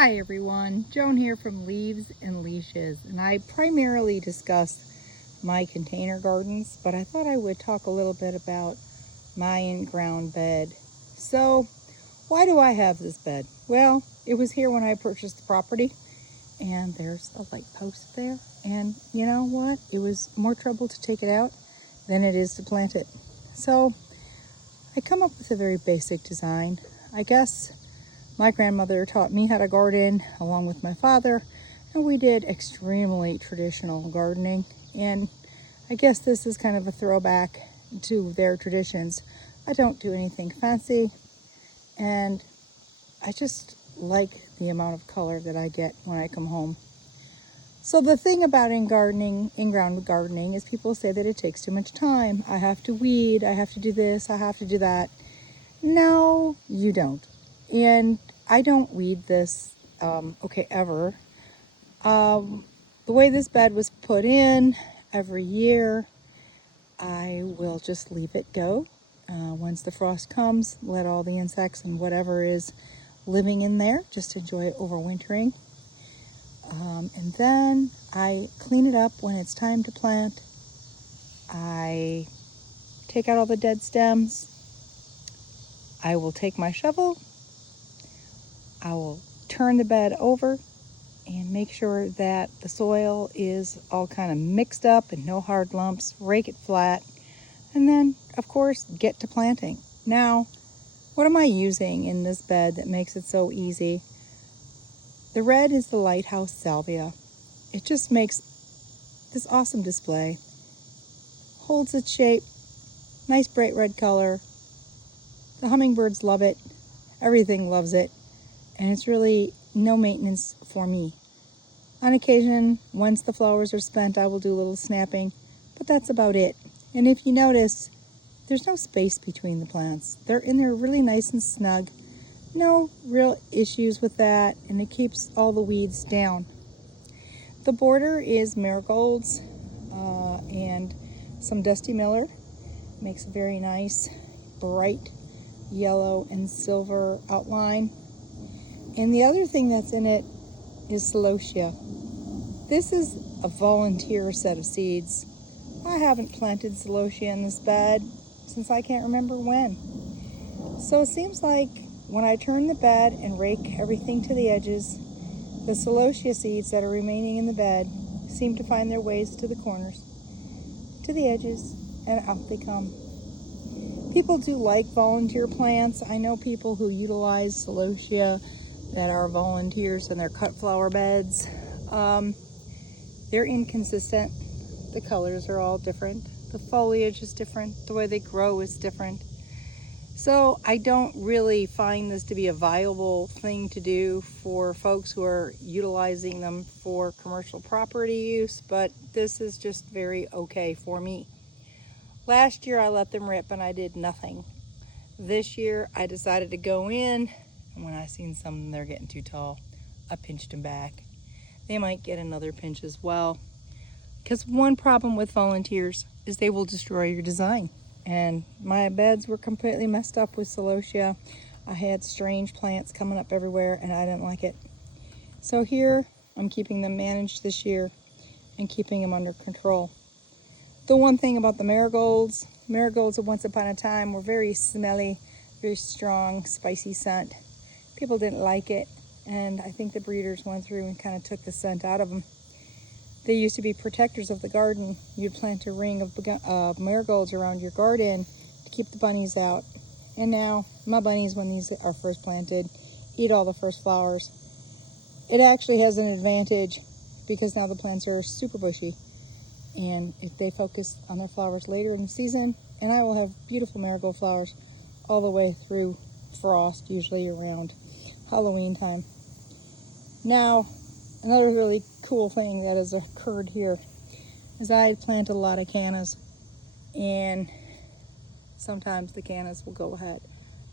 Hi everyone, Joan here from Leaves and Leashes, and I primarily discuss my container gardens, but I thought I would talk a little bit about my in-ground bed. So, why do I have this bed? Well, it was here when I purchased the property, and there's a light post there, and you know what? It was more trouble to take it out than it is to plant it. So, I come up with a very basic design. I guess my grandmother taught me how to garden along with my father, and we did extremely traditional gardening. And I guess this is kind of a throwback to their traditions. I don't do anything fancy, and I just like the amount of color that I get when I come home. So the thing about in-ground gardening is people say that it takes too much time. I have to weed, I have to do this, I have to do that. No, you don't. And I don't weed this, ever. The way this bed was put in every year, I will just leave it go. Once the frost comes, let all the insects and whatever is living in there just enjoy it overwintering. And then I clean it up when it's time to plant. I take out all the dead stems. I will take my shovel. I will turn the bed over and make sure that the soil is all kind of mixed up and no hard lumps, rake it flat, and then of course get to planting. Now, what am I using in this bed that makes it so easy? The red is the Lighthouse Salvia. It just makes this awesome display. Holds its shape, nice bright red color. The hummingbirds love it, everything loves it, and it's really no maintenance for me. On occasion, once the flowers are spent, I will do a little snapping, but that's about it. And if you notice, there's no space between the plants. They're in there really nice and snug. No real issues with that, and it keeps all the weeds down. The border is marigolds and some Dusty Miller. Makes a very nice, bright yellow and silver outline. And the other thing that's in it is celosia. This is a volunteer set of seeds. I haven't planted celosia in this bed since I can't remember when. So it seems like when I turn the bed and rake everything to the edges, the celosia seeds that are remaining in the bed seem to find their ways to the corners, to the edges, and out they come. People do like volunteer plants. I know people who utilize celosia that are volunteers in their cut flower beds. They're inconsistent. The colors are all different. The foliage is different. The way they grow is different. So I don't really find this to be a viable thing to do for folks who are utilizing them for commercial property use, but this is just very okay for me. Last year I let them rip and I did nothing. This year I decided to go in, and when I seen some they're getting too tall, I pinched them back. They might get another pinch as well. Because one problem with volunteers is they will destroy your design. And my beds were completely messed up with celosia. I had strange plants coming up everywhere and I didn't like it. So here I'm keeping them managed this year and keeping them under control. The one thing about the marigolds at once upon a time were very smelly, very strong, spicy scent. People didn't like it, and I think the breeders went through and kind of took the scent out of them. They used to be protectors of the garden. You'd plant a ring of marigolds around your garden to keep the bunnies out. And now, my bunnies, when these are first planted, eat all the first flowers. It actually has an advantage because now the plants are super bushy. And if they focus on their flowers later in the season, and I will have beautiful marigold flowers all the way through frost, usually around Halloween time. Now, another really cool thing that has occurred here is I plant a lot of cannas, and sometimes the cannas will go ahead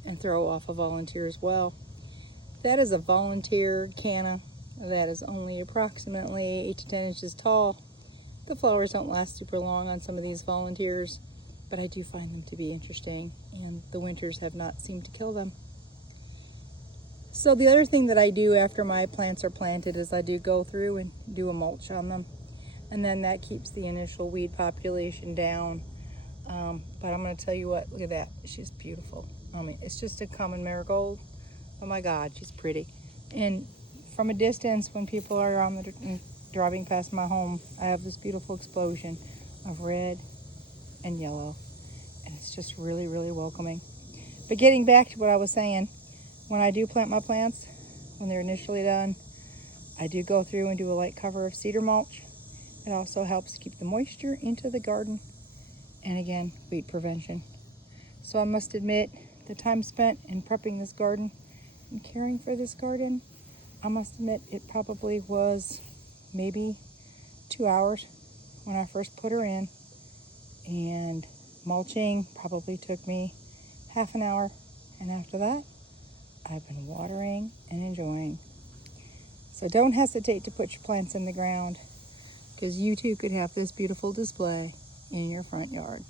and throw off a volunteer as well. That is a volunteer canna that is only approximately 8 to 10 inches tall. The flowers don't last super long on some of these volunteers, but I do find them to be interesting, and the winters have not seemed to kill them. So the other thing that I do after my plants are planted is I do go through and do a mulch on them. And then that keeps the initial weed population down. But I'm going to tell you what, look at that. She's beautiful. I mean, it's just a common marigold. Oh my God, she's pretty. And from a distance, when people are on the driving past my home, I have this beautiful explosion of red and yellow. And it's just really, really welcoming. But getting back to what I was saying, when I do plant my plants, when they're initially done, I do go through and do a light cover of cedar mulch. It also helps keep the moisture into the garden, and again, weed prevention. So I must admit, the time spent in prepping this garden and caring for this garden, I must admit it probably was maybe 2 hours when I first put her in, and mulching probably took me half an hour, and after that, I've been watering and enjoying. So don't hesitate to put your plants in the ground, because you too could have this beautiful display in your front yard.